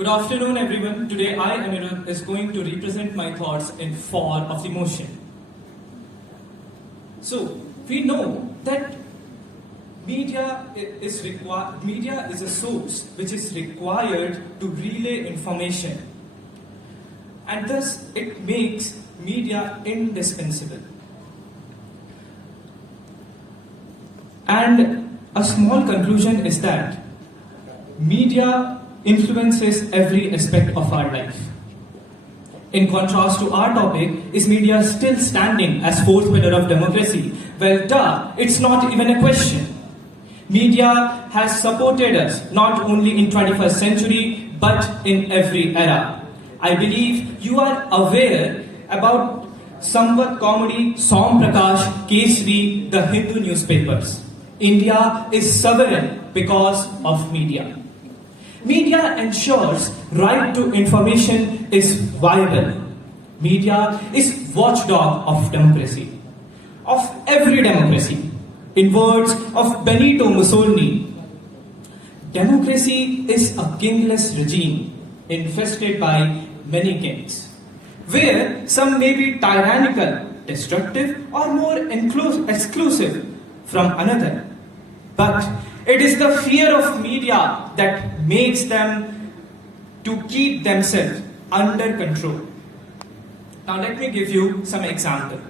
Good afternoon, everyone. Today I, Anirudh, is going to represent my thoughts in four of the motion. So, we know that media is a source which is required to relay information, and thus it makes media indispensable. And a small conclusion is that media influences every aspect of our life. In contrast to our topic, is media still standing as fourth pillar of democracy? Well, duh, it's not even a question. Media has supported us not only in 21st century but in every era. I believe you are aware about Samvat Comedy, Som Prakash, Kesri, the Hindu newspapers. India is sovereign because of media. Media ensures right to information is viable. Media is watchdog of democracy, of every democracy. In words of Benito Mussolini, democracy is a kingless regime infested by many kings, where some may be tyrannical, destructive, or more exclusive from another. But it is the fear of media that makes them to keep themselves under control. Now let me give you some example.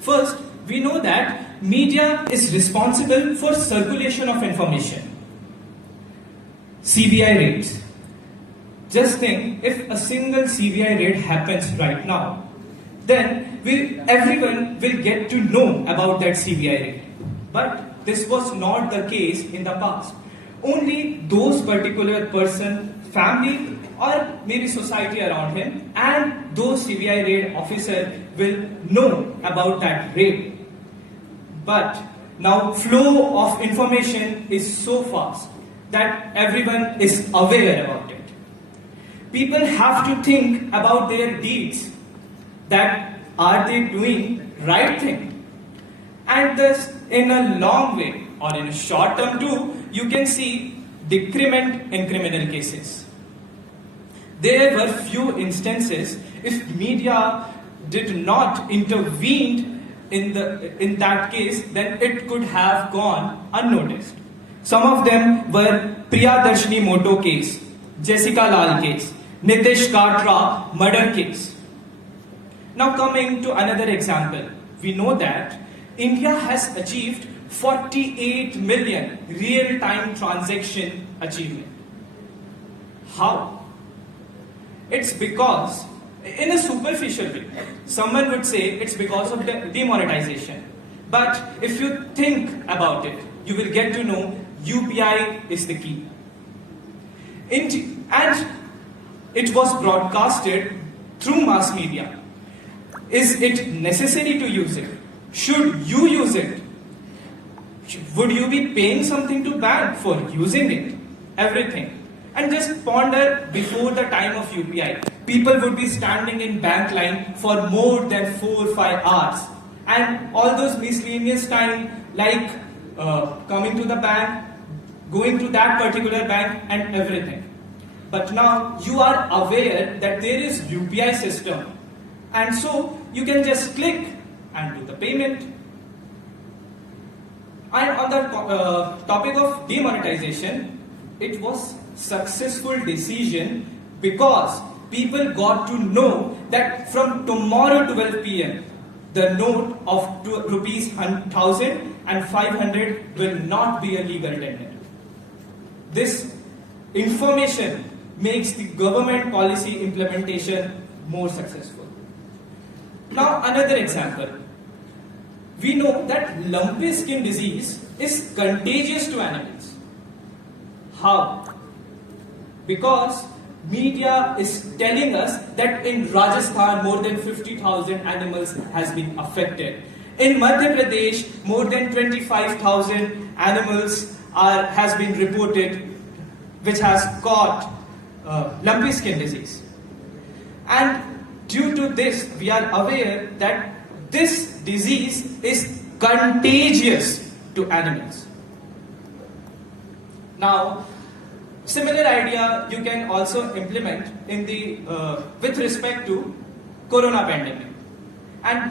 First, we know that media is responsible for circulation of information. CBI raids. Just think, if a single CBI raid happens right now, then everyone will get to know about that CBI raid. But this was not the case in the past. Only those particular person, family, or maybe society around him, and those CBI raid officer will know about that raid. But now flow of information is so fast that everyone is aware about it. People have to think about their deeds, that are they doing right thing? And thus, in a long way or in a short term too, you can see decrement in criminal cases. There were few instances if media did not intervene in that case, then it could have gone unnoticed. Some of them were Priyadarshini Moto case, Jessica Lal case, Nitish Katra murder case. Now coming to another example, we know that India has achieved 48 million real-time transaction achievement. How? It's because, in a superficial way, someone would say it's because of the demonetization. But if you think about it, you will get to know UPI is the key. And it was broadcasted through mass media. Is it necessary to use it? Should you use it? Would you be paying something to bank for using it? Everything. And just ponder, before the time of UPI, people would be standing in bank line for more than 4 or 5 hours. And all those miscellaneous time, like coming to the bank, going to that particular bank, and everything. But now you are aware that there is UPI system. And so you can just click and do the payment. And on the topic of demonetization, it was successful decision because people got to know that from tomorrow 12 p.m. the note of rupees 1,000 and 500 will not be a legal tender. This information makes the government policy implementation more successful. Now another example. We know that lumpy skin disease is contagious to animals. How? Because media is telling us that in Rajasthan more than 50,000 animals has been affected. In Madhya Pradesh more than 25,000 animals has been reported which has got lumpy skin disease. And due to this, we are aware that this disease is contagious to animals. Now, Similar idea you can also implement in the with respect to Corona pandemic. And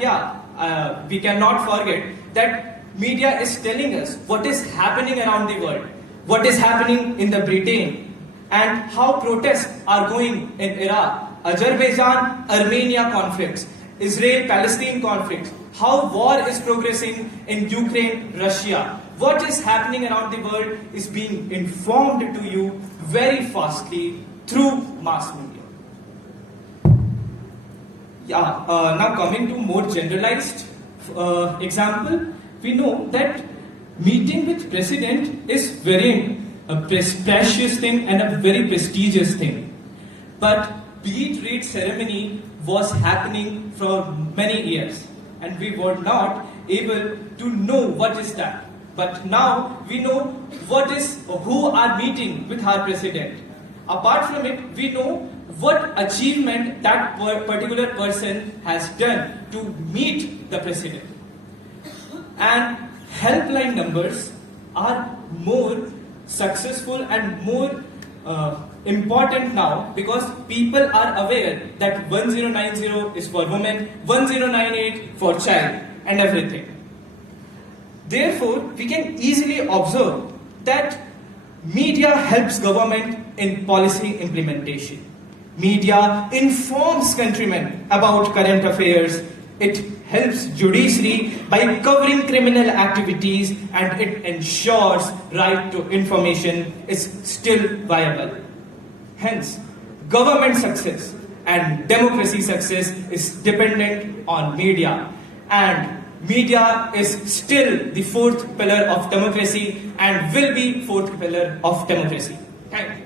we cannot forget that media is telling us what is happening around the world, what is happening in the Britain, and how protests are going in Iraq, Azerbaijan, Armenia conflicts, Israel-Palestine conflicts, how war is progressing in Ukraine, Russia. What is happening around the world is being informed to you very fastly through mass media. Now coming to more generalized example, we know that meeting with president is very precious thing and a very prestigious thing. But beat read ceremony was happening for many years, and we were not able to know what is that. But now we know who are meeting with our president. Apart from it, we know what achievement that particular person has done to meet the president. And helpline numbers are more successful and more important now because people are aware that 1090 is for women, 1098 for child and everything. Therefore, we can easily observe that media helps government in policy implementation. Media informs countrymen about current affairs. It helps judiciary by covering criminal activities, and it ensures right to information is still viable. Hence, government success and democracy success is dependent on media, and media is still the fourth pillar of democracy and will be fourth pillar of democracy. Thank you.